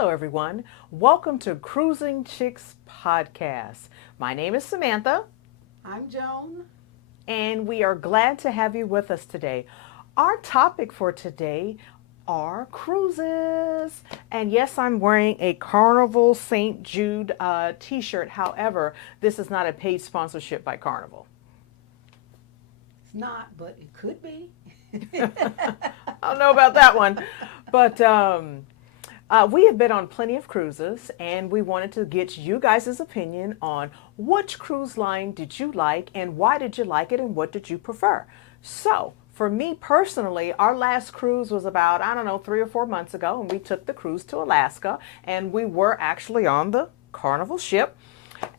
Hello, everyone. Welcome to Cruising Chicks Podcast. My name is Samantha, I'm Joan. and we are glad to have you with us today. Our topic for today are cruises. And yes, I'm wearing a Carnival St. Jude t-shirt. However, this is not a paid sponsorship by Carnival. It's not, but it could be. I don't know about that one. But we have been on plenty of cruises, and we wanted to get you guys' opinion on which cruise line did you like, and why did you like it, and what did you prefer. So, for me personally, our last cruise was about, 3 or 4 months ago, and we took the cruise to Alaska, and we were actually on the Carnival ship.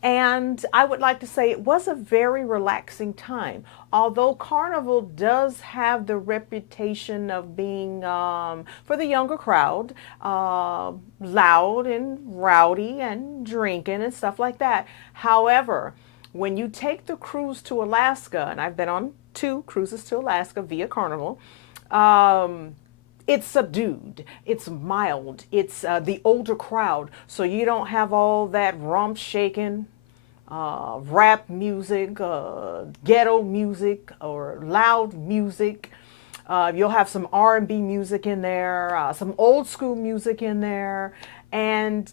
And I would like to say it was a very relaxing time. Although Carnival does have the reputation of being, for the younger crowd, loud and rowdy and drinking and stuff like that. However, when you take the cruise to Alaska, and I've been on 2 cruises to Alaska via Carnival, it's subdued, it's mild, it's the older crowd, so you don't have all that rump shaking, rap music, ghetto music, or loud music. You'll have some R&B music in there, some old school music in there, and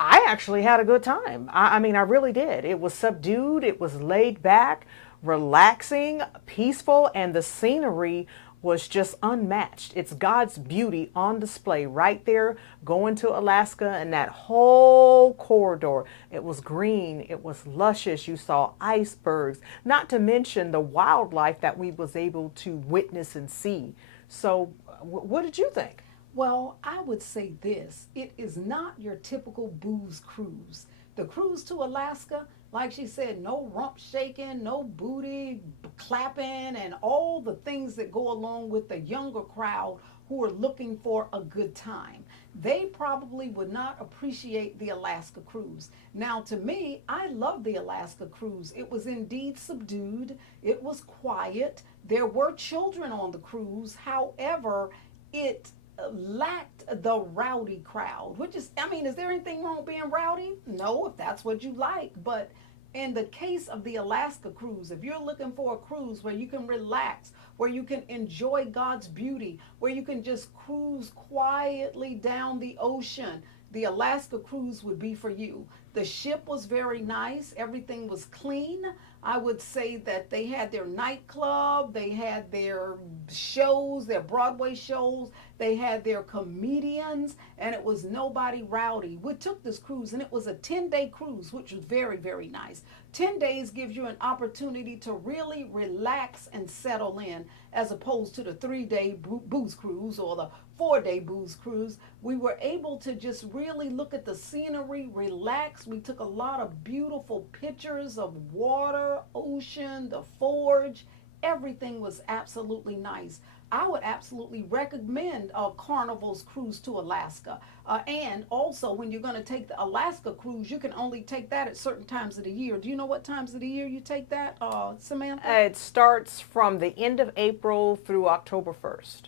I actually had a good time. I mean, I really did. It was subdued, it was laid back, relaxing, peaceful, and the scenery was just unmatched. It's God's beauty on display right there going to Alaska, and that whole corridor. It was green, it was luscious. You saw icebergs, not to mention the wildlife that we was able to witness and see. So what did you think? Well, I would say this. It is not your typical booze cruise. The cruise to Alaska, like she said, no rump shaking, no booty clapping, and all the things that go along with the younger crowd who are looking for a good time. They probably would not appreciate the Alaska cruise. Now, to me, I love the Alaska cruise. It was indeed subdued. It was quiet. There were children on the cruise. However, it lacked the rowdy crowd, which is, I mean, is there anything wrong with being rowdy? No, if that's what you like. But in the case of the Alaska cruise, if you're looking for a cruise where you can relax, where you can enjoy God's beauty, where you can just cruise quietly down the ocean, the Alaska cruise would be for you. The ship was very nice. Everything was clean. I would say that they had their nightclub, they had their shows, their Broadway shows, they had their comedians, and it was nobody rowdy. We took this cruise, and it was a 10-day cruise, which was very, very nice. 10 days gives you an opportunity to really relax and settle in, as opposed to the 3-day booze cruise or the 4-day booze cruise. We were able to just really look at the scenery, relax. We took a lot of beautiful pictures of water, ocean, the forge. Everything was absolutely nice. I would absolutely recommend Carnival's cruise to Alaska. And also, when you're going to take the Alaska cruise, you can only take that at certain times of the year. Do you know what times of the year you take that, Samantha? It starts from the end of April through October 1st.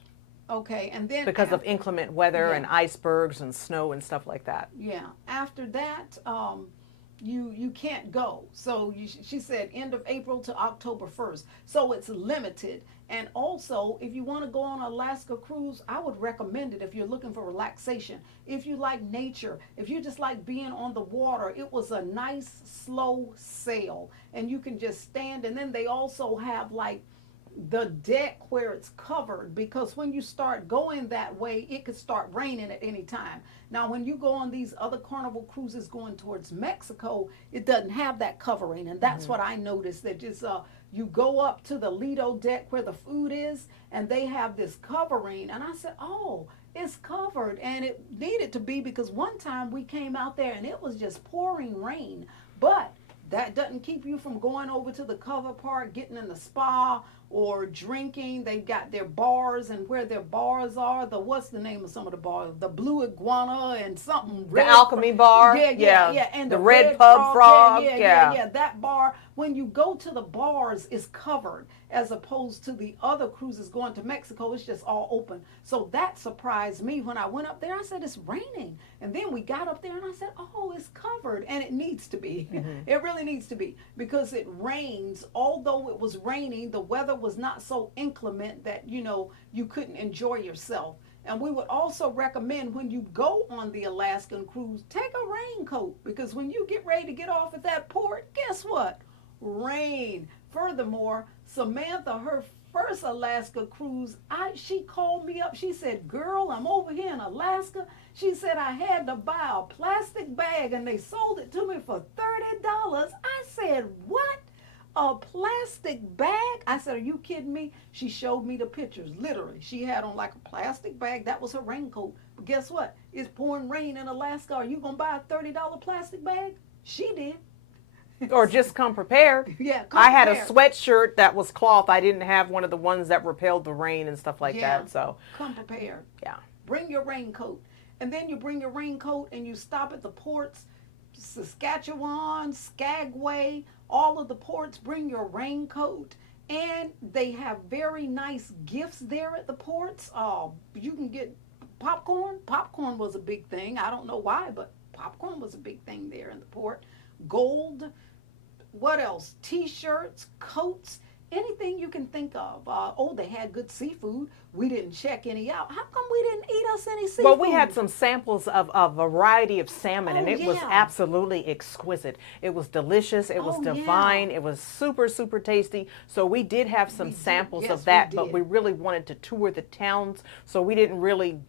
Okay, and then because of inclement weather, yeah, and icebergs and snow and stuff like that. Yeah. After that, you can't go. So she said end of April to October 1st. So it's limited. And also, if you want to go on an Alaska cruise, I would recommend it if you're looking for relaxation. If you like nature, if you just like being on the water, it was a nice slow sail, and you can just stand. And then they also have like the deck where it's covered, because when you start going that way, it could start raining at any time. Now, when you go on these other Carnival cruises going towards Mexico, it doesn't have that covering, and that's what I noticed. That just you go up to the Lido deck where the food is, and they have this covering, and I said, oh, it's covered, and it needed to be, because one time we came out there and it was just pouring rain. But that doesn't keep you from going over to the cover part, getting in the spa, or drinking. They've got their bars, and where their bars are, what's the name of some of the bars? The Blue Iguana and something. The Alchemy Bar. Yeah. And the Red Pub Frog. Yeah. That bar, when you go to the bars, is covered, as opposed to the other cruises going to Mexico. It's just all open. So that surprised me when I went up there. I said, it's raining. And then we got up there and I said, oh, it's covered. And it needs to be. It really needs to be, because it rains. Although it was raining, the weather was not so inclement that, you couldn't enjoy yourself. And we would also recommend, when you go on the Alaskan cruise, take a raincoat, because when you get ready to get off at that port, guess what? Rain. Furthermore, Samantha, her first Alaska cruise, she called me up. She said, girl, I'm over here in Alaska. She said, I had to buy a plastic bag and they sold it to me for $30. I said, what? A plastic bag? I said, are you kidding me? She showed me the pictures. Literally, she had on like a plastic bag. That was her raincoat. But guess what? It's pouring rain in Alaska. Are you going to buy a $30 plastic bag? She did. Or just come prepared. Yeah, I had a sweatshirt that was cloth. I didn't have one of the ones that repelled the rain and stuff like that. So come prepared. Yeah. Bring your raincoat. And then you bring your raincoat and you stop at the ports, Saskatchewan, Skagway, all of the ports. Bring your raincoat. And they have very nice gifts there at the ports. You can get popcorn. Popcorn was a big thing. I don't know why, but popcorn was a big thing there in the port. Gold. What else? T-shirts, coats, anything you can think of. They had good seafood. We didn't check any out. How come we didn't eat us any seafood? Well, we had some samples of a variety of salmon, and it was absolutely exquisite. It was delicious. It was divine. It was super, super tasty. So we did have some samples of that, but we really wanted to tour the towns, so we didn't really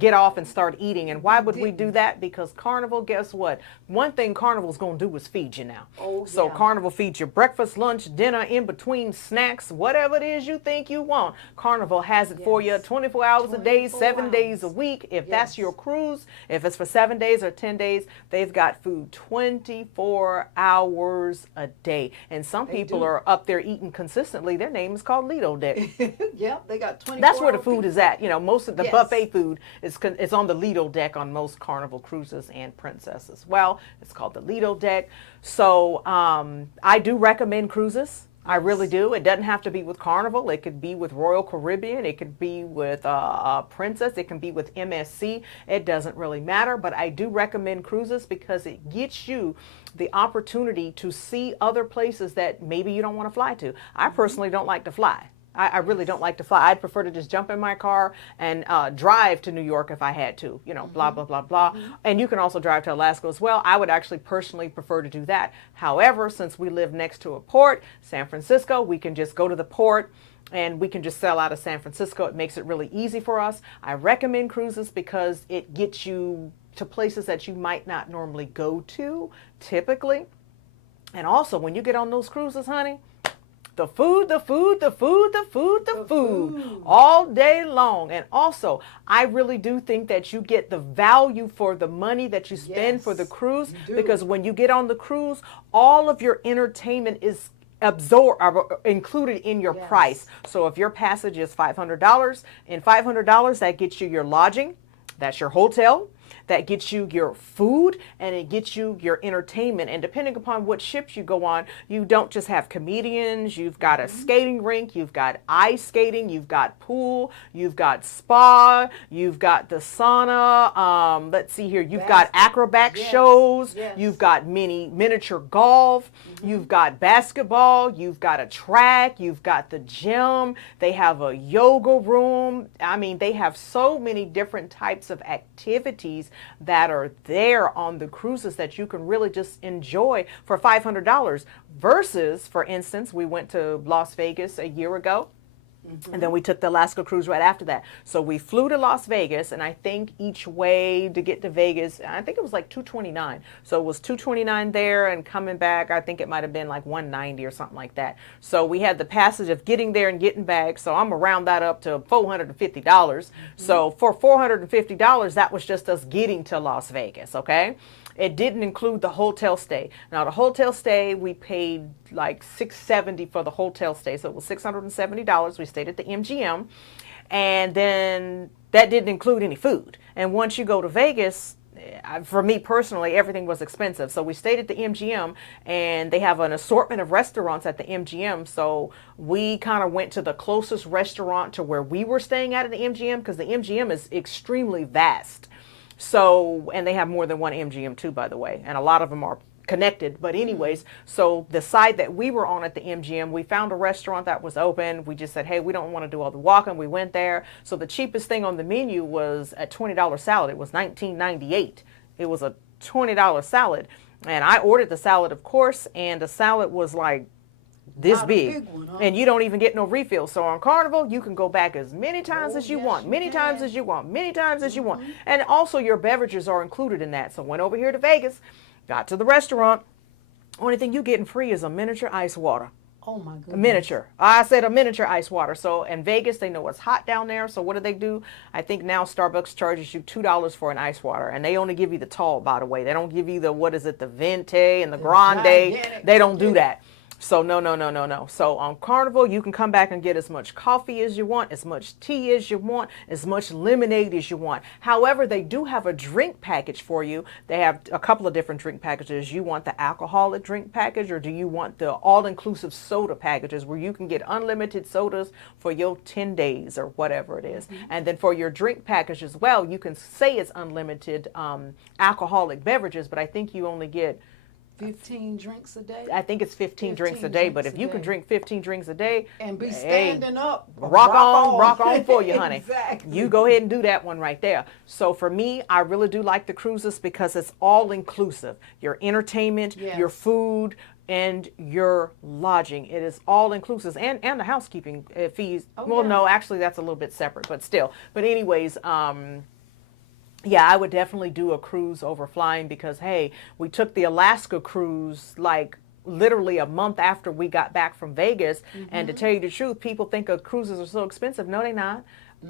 get off and start eating. And why would we do that? Because Carnival, guess what? One thing Carnival's going to do is feed you now. So Carnival feeds you breakfast, lunch, dinner, in between snacks, whatever it is you think you want. Carnival has it for you 24 hours a day, 7 days a week. If that's your cruise, if it's for 7 days or 10 days, they've got food 24 hours a day. And some people are up there eating consistently. Their name is called Lido Deck. Yep, they got 24. That's where the food is at. Most of the buffet food it's on the Lido Deck on most Carnival cruises and Princess as well. It's called the Lido Deck. So I do recommend cruises. I really do. It doesn't have to be with Carnival. It could be with Royal Caribbean. It could be with Princess. It can be with MSC. It doesn't really matter. But I do recommend cruises because it gets you the opportunity to see other places that maybe you don't want to fly to. I personally don't like to fly. I really don't like to fly. I'd prefer to just jump in my car and drive to New York if I had to, blah, blah, blah, blah. And you can also drive to Alaska as well. I would actually personally prefer to do that. However, since we live next to a port, San Francisco, we can just go to the port and we can just sail out of San Francisco. It makes it really easy for us. I recommend cruises because it gets you to places that you might not normally go to typically. And also when you get on those cruises, honey, the food, all day long. And also, I really do think that you get the value for the money that you spend for the cruise, because when you get on the cruise, all of your entertainment is included in your price. So if your passage is $500, in $500, that gets you your lodging, that's your hotel, that gets you your food, and it gets you your entertainment. And depending upon what ships you go on, you don't just have comedians, you've got a skating rink, you've got ice skating, you've got pool, you've got spa, you've got the sauna, let's see here, you've got acrobat shows, you've got miniature golf, you've got basketball, you've got a track, you've got the gym, they have a yoga room. I mean, they have so many different types of activities that are there on the cruises that you can really just enjoy for $500 versus, for instance, we went to Las Vegas a year ago. And then we took the Alaska cruise right after that. So we flew to Las Vegas, and I think each way to get to Vegas, I think it was like $229. So it was $229 there, and coming back, I think it might have been like $190 or something like that. So we had the passage of getting there and getting back. So I'm gonna round that up to $450. So for $450, that was just us getting to Las Vegas, okay? It didn't include the hotel stay. Now the hotel stay, we paid like $670 for the hotel stay, so it was $670. We stayed at the MGM, and then that didn't include any food. And once you go to Vegas, for me personally, everything was expensive. So we stayed at the MGM, and they have an assortment of restaurants at the MGM. So we kind of went to the closest restaurant to where we were staying at the MGM, because the MGM is extremely vast. So, and they have more than one MGM too, by the way, and a lot of them are connected. But anyways, so the side that we were on at the MGM, we found a restaurant that was open. We just said, hey, we don't want to do all the walking. We went there. So the cheapest thing on the menu was a $20 salad. It was $19.98. It was a $20 salad. And I ordered the salad, of course, and the salad was like this big one, huh? And you don't even get no refill. So on Carnival, you can go back as many times as you want, many times as you want, many times as you want. And also your beverages are included in that. So went over here to Vegas, got to the restaurant. Only thing you getting free is a miniature ice water. Oh my goodness. A miniature. I said a miniature ice water. So in Vegas, they know it's hot down there. So what do? I think now Starbucks charges you $2 for an ice water. And they only give you the tall, by the way. They don't give you the, the Venti and the Grande. Gigantic. They don't do that. So no. So on Carnival, you can come back and get as much coffee as you want, as much tea as you want, as much lemonade as you want. However, they do have a drink package for you. They have a couple of different drink packages. You want the alcoholic drink package, or do you want the all-inclusive soda packages where you can get unlimited sodas for your 10 days or whatever it is? And then for your drink package as well, you can say it's unlimited alcoholic beverages, but I think you only get 15 drinks a day? I think it's 15 drinks a day, but if you can drink 15 drinks a day and be standing up, rock on for you, honey. Exactly. You go ahead and do that one right there. So for me, I really do like the cruises because it's all inclusive. Your entertainment, your food, and your lodging. It is all inclusive, and the housekeeping fees. No, actually that's a little bit separate, but still. But anyways, yeah, I would definitely do a cruise over flying because, hey, we took the Alaska cruise like literally a month after we got back from Vegas. And to tell you the truth, people think cruises are so expensive. No, they're not.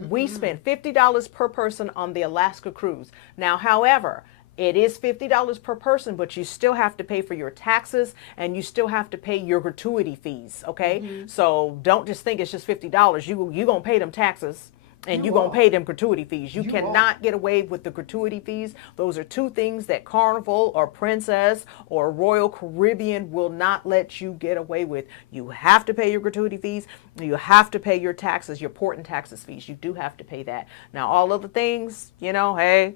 We spent $50 per person on the Alaska cruise. Now, however, it is $50 per person, but you still have to pay for your taxes and you still have to pay your gratuity fees, okay? So don't just think it's just $50. You're going to pay them taxes. And you're going to pay them gratuity fees. You cannot get away with the gratuity fees. Those are two things that Carnival or Princess or Royal Caribbean will not let you get away with. You have to pay your gratuity fees. You have to pay your taxes, your port and taxes fees. You do have to pay that. Now, all other things, hey,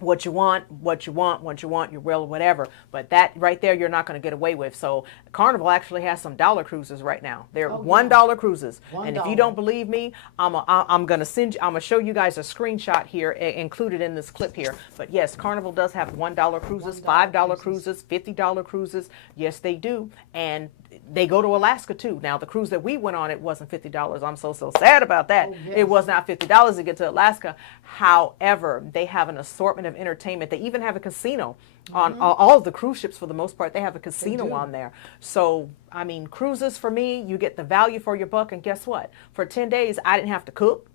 what you want, you will, whatever. But that right there, you're not going to get away with. So Carnival actually has some dollar cruises right now. They're $1 cruises. And if you don't believe me, I'm going to show you guys a screenshot here included in this clip here. But yes, Carnival does have $1 cruises, $5 cruises, $50 cruises. Yes, they do. And they go to Alaska too. Now the cruise that we went on, it wasn't $50. I'm so sad about that. It was not $50 to get to Alaska. However, they have an assortment of entertainment. They even have a casino on all of the cruise ships for the most part. They have a casino on there. So I mean, cruises for me, you get the value for your buck. And guess what? For 10 days, I didn't have to cook.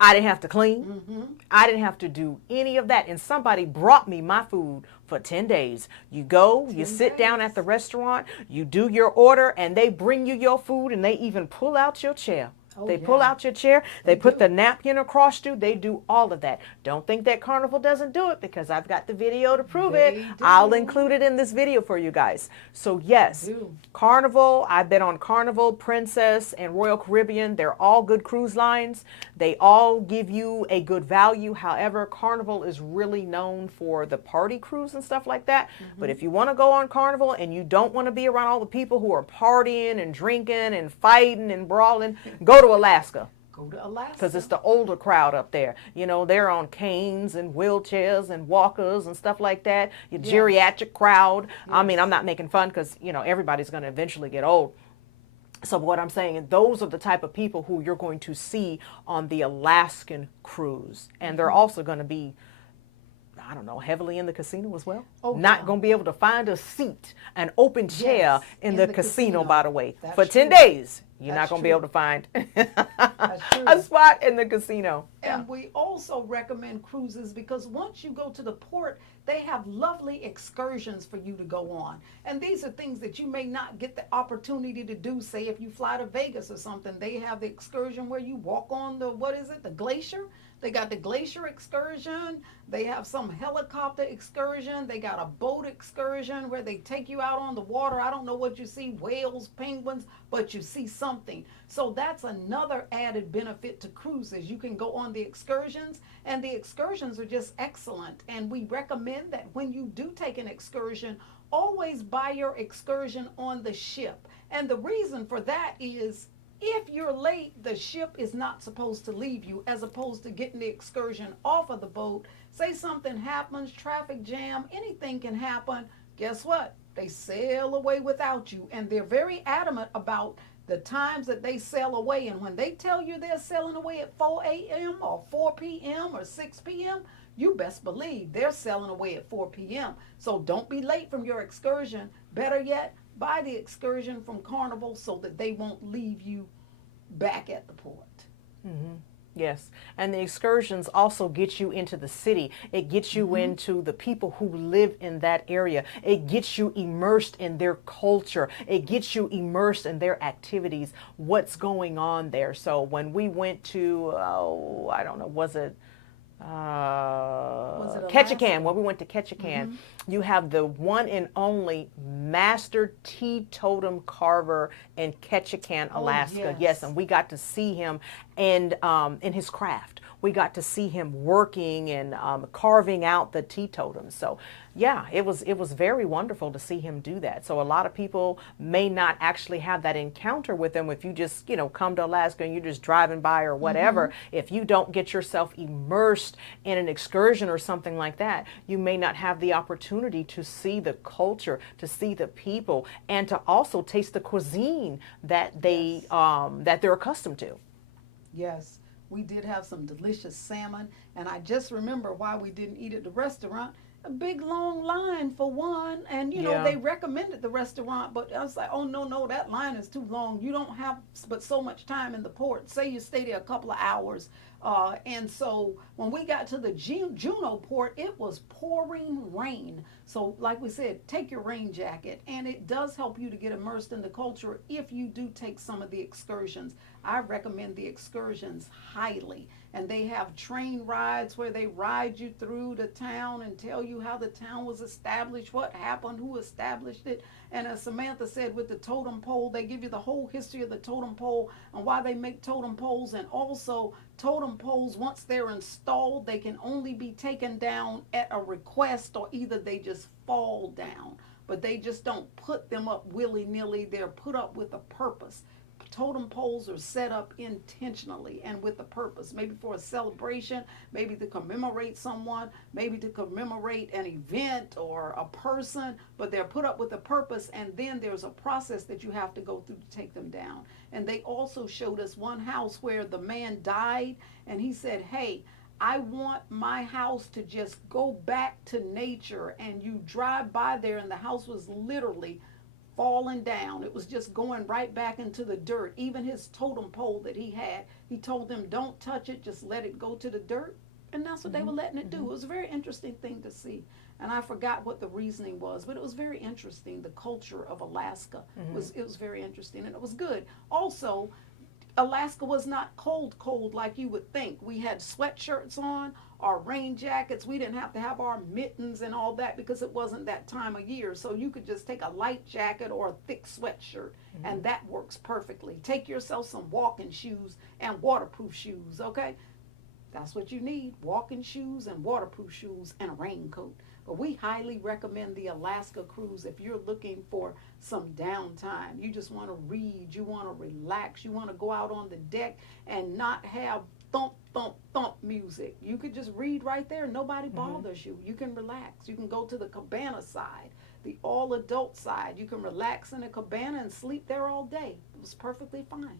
I didn't have to clean. I didn't have to do any of that. And somebody brought me my food for 10 days. You go, you sit down at the restaurant, you do your order, and they bring you your food, and they even pull out your chair. They pull out your chair. They put the napkin across you. They do all of that. Don't think that Carnival doesn't do it, because I've got the video to prove it. I'll include it in this video for you guys. So yes, Carnival, I've been on Carnival, Princess, and Royal Caribbean. They're all good cruise lines. They all give you a good value. However, Carnival is really known for the party cruise and stuff like that. But if you want to go on Carnival and you don't want to be around all the people who are partying and drinking and fighting and brawling, go to Alaska. Go to Alaska. Because it's the older crowd up there. They're on canes and wheelchairs and walkers and stuff like that. Your geriatric crowd. I mean, I'm not making fun because, everybody's going to eventually get old. So what I'm saying, those are the type of people who you're going to see on the Alaskan cruise. And they're also going to be, I don't know, heavily in the casino as well. Not going to be able to find a seat, an open chair in the casino, by the way. For 10 days. You're That's not going to be able true. to find That's a true. spot in the casino. Yeah. And we also recommend cruises because once you go to the port, they have lovely excursions for you to go on. And these are things that you may not get the opportunity to do. Say if you fly to Vegas or something, they have the excursion where you walk on the, what is it, the glacier? They got the glacier excursion. They have some helicopter excursion. They got a boat excursion where they take you out on the water. I don't know what you see, whales, penguins, but you see something. So that's another added benefit to cruises. You can go on the excursions, and the excursions are just excellent. And we recommend that when you do take an excursion, always buy your excursion on the ship. And the reason for that is if you're late, the ship is not supposed to leave you, as opposed to getting the excursion off of the boat. Say something happens, traffic jam, anything can happen. Guess what? They sail away without you. And they're very adamant about the times that they sail away. And when they tell you they're sailing away at 4 a.m. or 4 p.m. or 6 p.m., you best believe they're sailing away at 4 p.m. So don't be late from your excursion. Better yet, buy the excursion from Carnival so that they won't leave you back at the port. Mm-hmm. Yes, and the excursions also get you into the city. It gets you into the people who live in that area. It gets you immersed in their culture. It gets you immersed in their activities, what's going on there. So when we went to, oh, I don't know, was it Was it Ketchikan? Alaska? When we went to Ketchikan, you have the one and only master teetotum carver in Ketchikan, Oh, Alaska. Yes, yes. and we got to see him and in his craft. We got to see him working and carving out the teetotums. So yeah, it was very wonderful to see him do that. So a lot of people may not actually have that encounter with him if you just, come to Alaska and you're just driving by or whatever. If you don't get yourself immersed in an excursion or something like that, you may not have the opportunity to see the culture, to see the people, and to also taste the cuisine that they Yes. that they're accustomed to. Yes, we did have some delicious salmon, and I just remember why we didn't eat at the restaurant. A big long line for one, and Yeah. they recommended the restaurant, but I was like, oh no, no, that line is too long. You don't have but so much time in the port. Say you stay there a couple of hours, and so when we got to the Juneau port, it was pouring rain. So, like we said, take your rain jacket, and it does help you to get immersed in the culture if you do take some of the excursions. I recommend the excursions highly. And they have train rides where they ride you through the town and tell you how the town was established, what happened, who established it. And as Samantha said, with the totem pole, they give you the whole history of the totem pole and why they make totem poles. And also, totem poles, once they're installed, they can only be taken down at a request, or either they just fall down. But they just don't put them up willy-nilly. They're put up with a purpose. Totem poles are set up intentionally and with a purpose, maybe for a celebration, maybe to commemorate someone, maybe to commemorate an event or a person, but they're put up with a purpose, and then there's a process that you have to go through to take them down. And they also showed us one house where the man died, and he said, hey, I want my house to just go back to nature. And you drive by there, and the house was literally falling down. It was just going right back into the dirt. Even his totem pole that he had, he told them, don't touch it, just let it go to the dirt. And that's what they were letting it do. It was a very interesting thing to see. And I forgot what the reasoning was, but it was very interesting. The culture of Alaska was very interesting, and it was good. Also, Alaska was not cold like you would think. We had sweatshirts on, our rain jackets. We didn't have to have our mittens and all that because it wasn't that time of year. So you could just take a light jacket or a thick sweatshirt, and that works perfectly. Take yourself some walking shoes and waterproof shoes, okay? That's what you need, walking shoes and waterproof shoes and a raincoat. But we highly recommend the Alaska cruise if you're looking for some downtime. You just want to read, you want to relax, you want to go out on the deck and not have thump, thump, thump music. You could just read right there. Nobody bothers you. You can relax. You can go to the cabana side, the all adult side. You can relax in a cabana and sleep there all day. It was perfectly fine.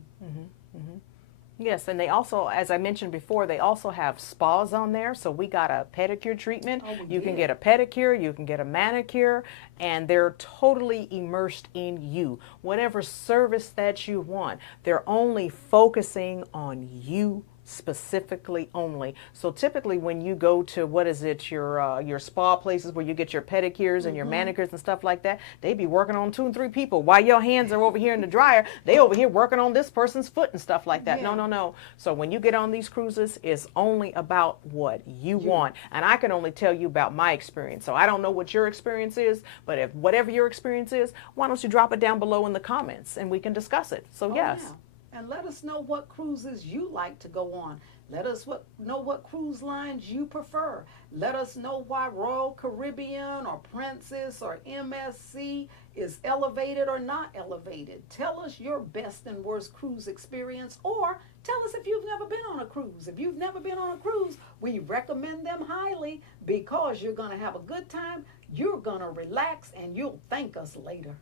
Yes, and they also, as I mentioned before, they also have spas on there. So we got a pedicure treatment. Oh, we You can did. get a pedicure, you can get a manicure, and they're totally immersed in you. Whatever service that you want, they're only focusing on you specifically only. So typically when you go to what is it, your spa places where you get your pedicures and your manicures and stuff like that, they be working on 2 and 3 people while your hands are over here in the dryer. They over here working on this person's foot and stuff like that. No, Yeah. no, no. So when you get on these cruises, it's only about what you want. And I can only tell you about my experience. So I don't know what your experience is, but if whatever your experience is, why don't you drop it down below in the comments and we can discuss it. So Oh, yes. yeah. And let us know what cruises you like to go on. Let us know what cruise lines you prefer. Let us know why Royal Caribbean or Princess or MSC is elevated or not elevated. Tell us your best and worst cruise experience, or tell us if you've never been on a cruise. If you've never been on a cruise, we recommend them highly because you're going to have a good time, you're going to relax, and you'll thank us later.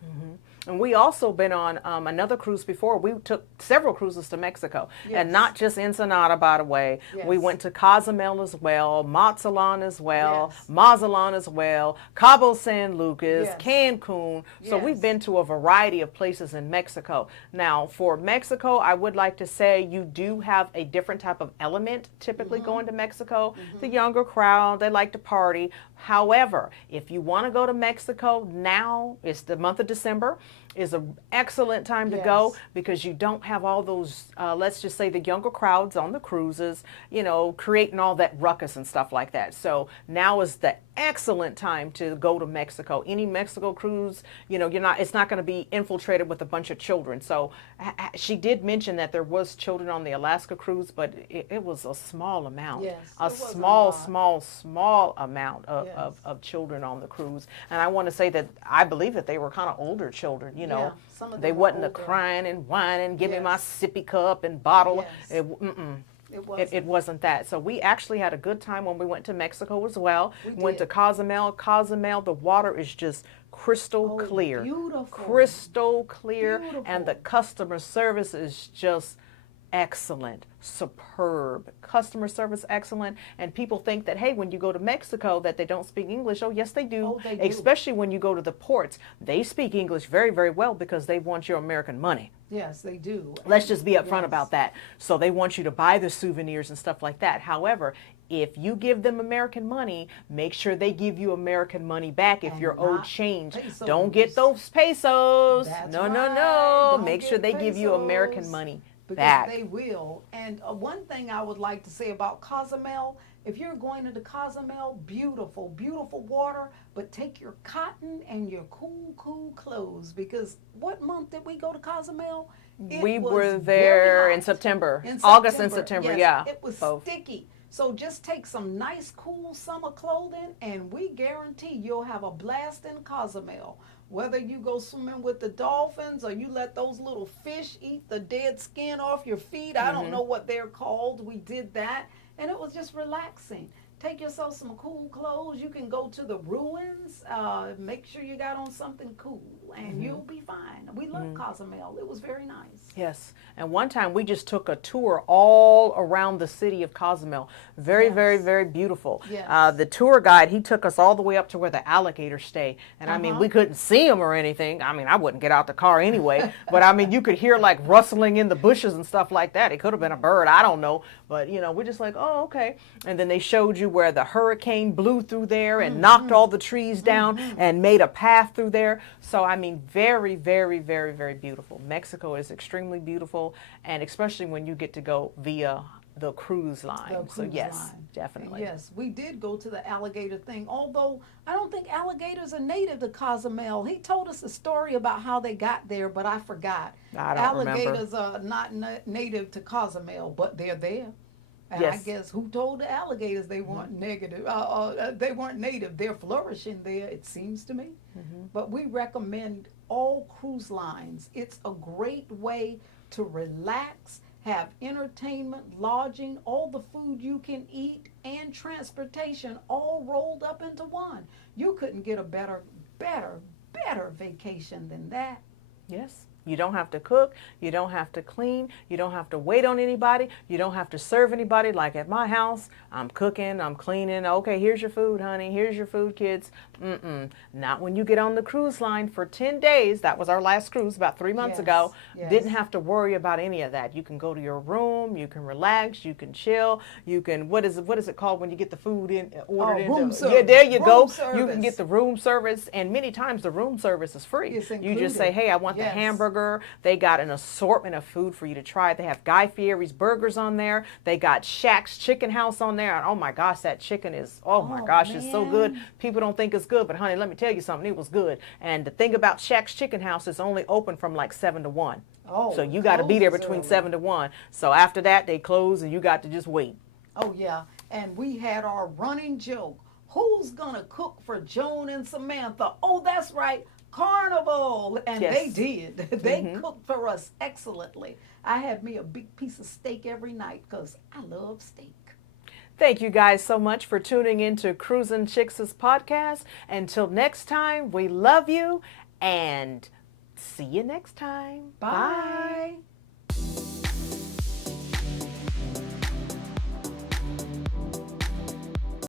And we also been on another cruise before. We took several cruises to Mexico, and not just Ensenada, by the way. We Yes. went to Cozumel as well, Mazatlan as well, Yes. Mazatlan as well, Cabo San Lucas, Yes. Cancun. So we've Yes. been to a variety of places in Mexico. Now, for Mexico, I would like to say you do have a different type of element typically going to Mexico. The younger crowd, they like to party. However, if you want to go to Mexico now, it's the month of December, is an excellent time to go Yes. because you don't have all those, let's just say the younger crowds on the cruises, you know, creating all that ruckus and stuff like that. So now is the excellent time to go to Mexico. Any Mexico cruise, you know, it's not going to be infiltrated with a bunch of children. So she did mention that there was children on the Alaska cruise, but it was a small amount. Yes, A it wasn't a small, lot. small amount of, Yes. of children on the cruise. And I want to say that I believe that they were kind of older children, you know. Yeah, some of They them were wasn't the older. crying and whining, give me my Yes. sippy cup and bottle. Yes. It wasn't that. So we actually had a good time when we went to Mexico as well. We Went to did. Cozumel. Cozumel, the water is just crystal Oh, clear. beautiful. Crystal clear. Beautiful. And the customer service is just excellent, superb. Customer service excellent. And people think that, hey, when you go to Mexico that they don't speak English. Oh, yes, they do. Oh, they do. Especially when you go to the ports. They speak English very, very well because they want your American money. Yes, they do. Let's just be upfront Yes. about that. So they want you to buy the souvenirs and stuff like that. However, if you give them American money, make sure they give you American money back if And you're owed not change. pesos. Don't get those pesos. That's No, right. no, no. Don't Make sure get they give you American pesos. money Because back. they will. And one thing I would like to say about Cozumel, if you're going into Cozumel, beautiful, beautiful water, but take your cotton and your cool, cool clothes. Because what month did we go to Cozumel? It We was were very there in hot. September. In August and September, yes, yeah. It was Both. sticky. So just take some nice, cool summer clothing, and we guarantee you'll have a blast in Cozumel. Whether you go swimming with the dolphins or you let those little fish eat the dead skin off your feet, I don't know what they're called. We did that, and it was just relaxing. Take yourself some cool clothes. You can go to the ruins. Make sure you got on something cool, and you'll be fine. We love Cozumel. It was very nice. Yes. And one time we just took a tour all around the city of Cozumel. Very, Yes. very, very beautiful. Yes. The tour guide, he took us all the way up to where the alligators stay. And I mean, we couldn't see them or anything. I mean, I wouldn't get out the car anyway. But I mean, you could hear like rustling in the bushes and stuff like that. It could have been a bird. I don't know. But, you know, we're just like, oh, okay. And then they showed you where the hurricane blew through there and knocked all the trees down and made a path through there. So, I mean, very, very, very, very beautiful. Mexico is extremely beautiful, and especially when you get to go via the cruise line. The So, cruise yes, line. definitely. Yes, we did go to the alligator thing, although I don't think alligators are native to Cozumel. He told us a story about how they got there, but I forgot. I don't remember. Alligators are not native to Cozumel, but they're there. And I Yes. guess who told the alligators they weren't negative? They weren't native. They're flourishing there, it seems to me. But we recommend all cruise lines. It's a great way to relax, have entertainment, lodging, all the food you can eat, and transportation all rolled up into one. You couldn't get a better vacation than that. Yes. You don't have to cook. You don't have to clean. You don't have to wait on anybody. You don't have to serve anybody. Like at my house, I'm cooking, I'm cleaning. Okay, here's your food, honey. Here's your food, kids. Not when you get on the cruise line for 10 days. That was our last cruise about 3 months ago. Yes. Didn't have to worry about any of that. You can go to your room. You can relax. You can chill. You can, what is it called when you get the food ordered in? Room service. Yeah, there you go. Service. You can get the room service, and many times the room service is free. It's you included. just say, hey, I want the hamburger. They got an assortment of food for you to try. They have Guy Fieri's burgers on there. They got Shaq's Chicken House on there. And oh my gosh, that chicken is, oh my gosh, it's so good. People don't think it's good, but honey, let me tell you something. It was good. And the thing about Shaq's Chicken House is only open from like 7 to 1. Oh, so you got to be there between 7 to 1. So after that, they close and you got to just wait. Oh, yeah. And we had our running joke. Who's going to cook for Joan and Samantha? Oh, that's right. Carnival. And they did. They cooked for us excellently. I had me a big piece of steak every night because I love steak. Thank you guys so much for tuning into Cruisin' Chicks' podcast. Until next time, we love you and see you next time. Bye. Bye.